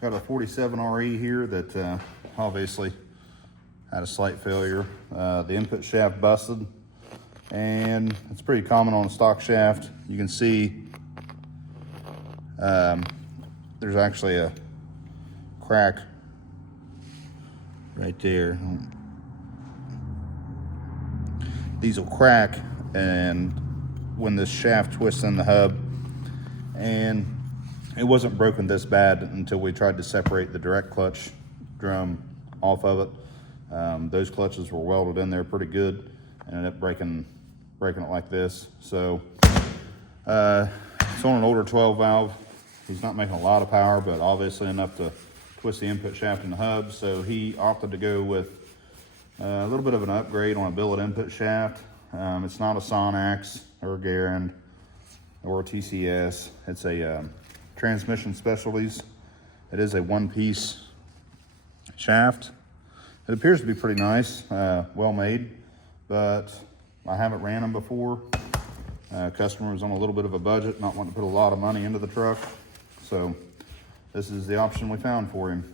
Got a 47 RE here that obviously had a slight failure. The input shaft busted, and it's pretty common on a stock shaft. You can see there's actually a crack right there. These will crack, and when this shaft twists in the hub, and it wasn't broken this bad until we tried to separate the direct clutch drum off of it. Those clutches were welded in there pretty good, and ended up breaking it like this. So it's on an older 12 valve. He's not making a lot of power, but obviously enough to twist the input shaft in the hub. So he opted to go with a little bit of an upgrade on a billet input shaft. It's not a Sonax or a Garand or a TCS. It's a Transmission Specialties. It is a one-piece shaft. It appears to be pretty nice, well made, but I haven't ran them before. Customer was on a little bit of a budget, not wanting to put a lot of money into the truck. So this is the option we found for him.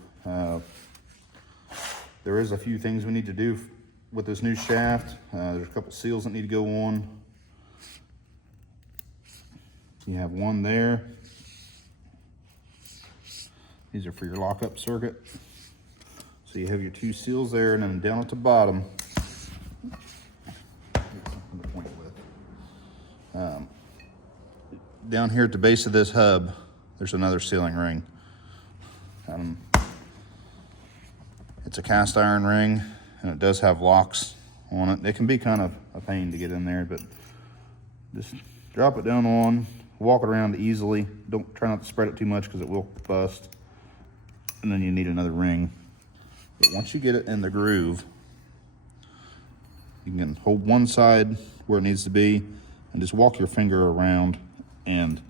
There is a few things we need to do with this new shaft. There's a couple seals that need to go on. You have one there. These are for your lockup circuit. So you have your two seals there, and then down at the bottom, down here at the base of this hub, there's another sealing ring. It's a cast iron ring, and it does have locks on it. It can be kind of a pain to get in there, but just drop it down on, walk it around easily. Don't try not to spread it too much because it will bust. And then you need another ring. But once you get it in the groove, you can hold one side where it needs to be and just walk your finger around, and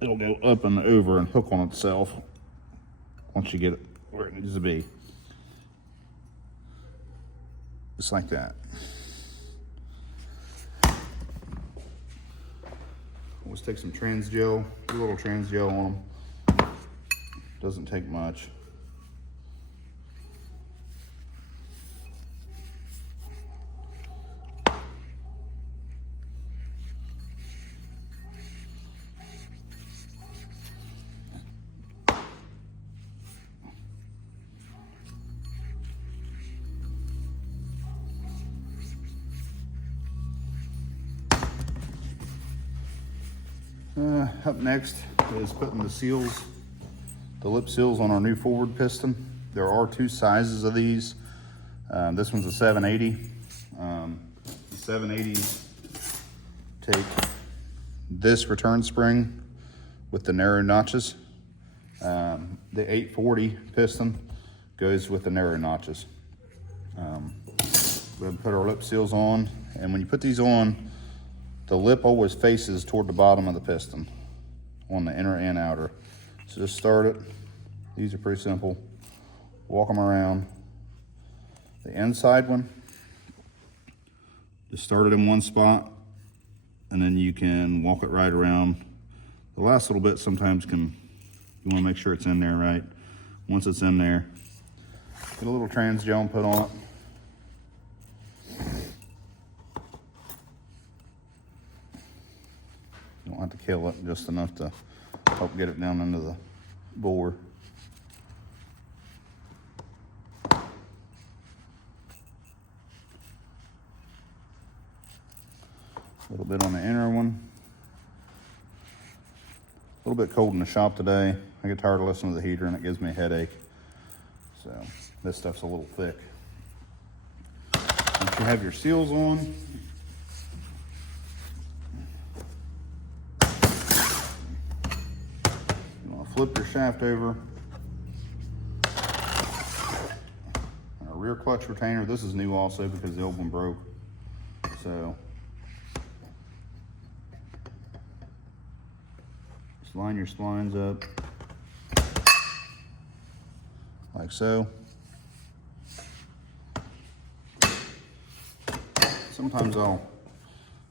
it'll go up and over and hook on itself once you get it where it needs to be. Just like that. Let's take some trans gel, put a little trans gel on them. Doesn't take much. Up next is putting the seals, the lip seals on our new forward piston. There are two sizes of these. This one's a 780. The 780s take this return spring with the narrow notches. The 840 piston goes with the narrow notches. We're gonna put our lip seals on, and when you put these on, the lip always faces toward the bottom of the piston on the inner and outer. So just start it. These are pretty simple. Walk them around. The inside one, just start it in one spot, and then you can walk it right around. The last little bit sometimes you wanna make sure it's in there right. Once it's in there, get a little trans gel and put on it. You don't have to kill it, just enough to help get it down into the bore. A little bit on the inner one. A little bit cold in the shop today. I get tired of listening to the heater and it gives me a headache. So this stuff's a little thick. Once you have your seals on, flip your shaft over. Our rear clutch retainer, this is new also because the old one broke. So just line your splines up like so. Sometimes I'll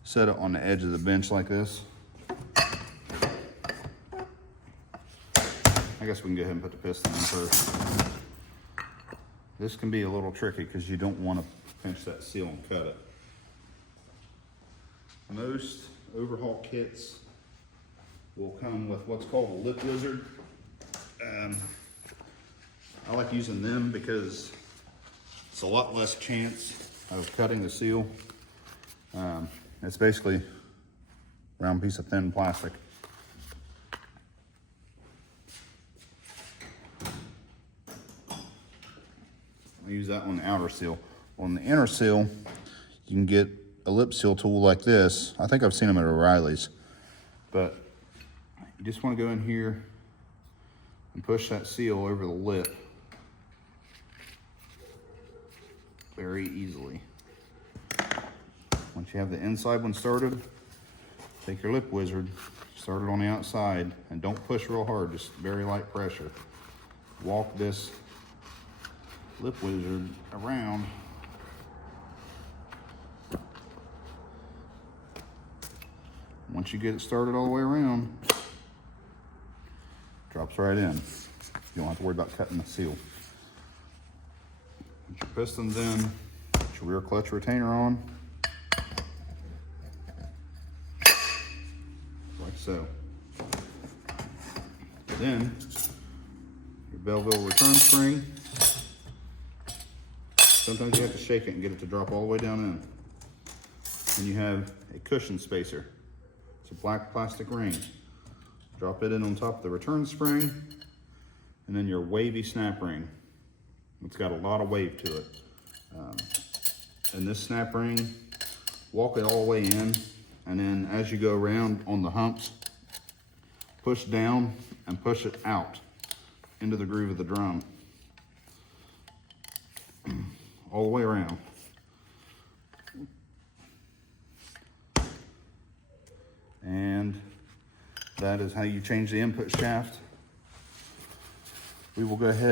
set it on the edge of the bench like this. I guess we can go ahead and put the piston in first. This can be a little tricky because you don't want to pinch that seal and cut it. Most overhaul kits will come with what's called a lip wizard. I like using them because it's a lot less chance of cutting the seal. It's basically a round piece of thin plastic. I use that on the outer seal. On the inner seal, you can get a lip seal tool like this. I think I've seen them at O'Reilly's. But you just want to go in here and push that seal over the lip very easily. Once you have the inside one started, take your lip wizard, start it on the outside, and don't push real hard, just very light pressure. Walk this lip wizard around. Once you get it started all the way around, drops right in. You don't have to worry about cutting the seal. Put your pistons in, put your rear clutch retainer on, like so. Then, your Belleville return spring. Sometimes you have to shake it and get it to drop all the way down in. And you have a cushion spacer. It's a black plastic ring. Drop it in on top of the return spring, and then your wavy snap ring. It's got a lot of wave to it. And this snap ring, walk it all the way in, and then as you go around on the humps, push down and push it out into the groove of the drum. All the way around. And that is how you change the input shaft. We will go ahead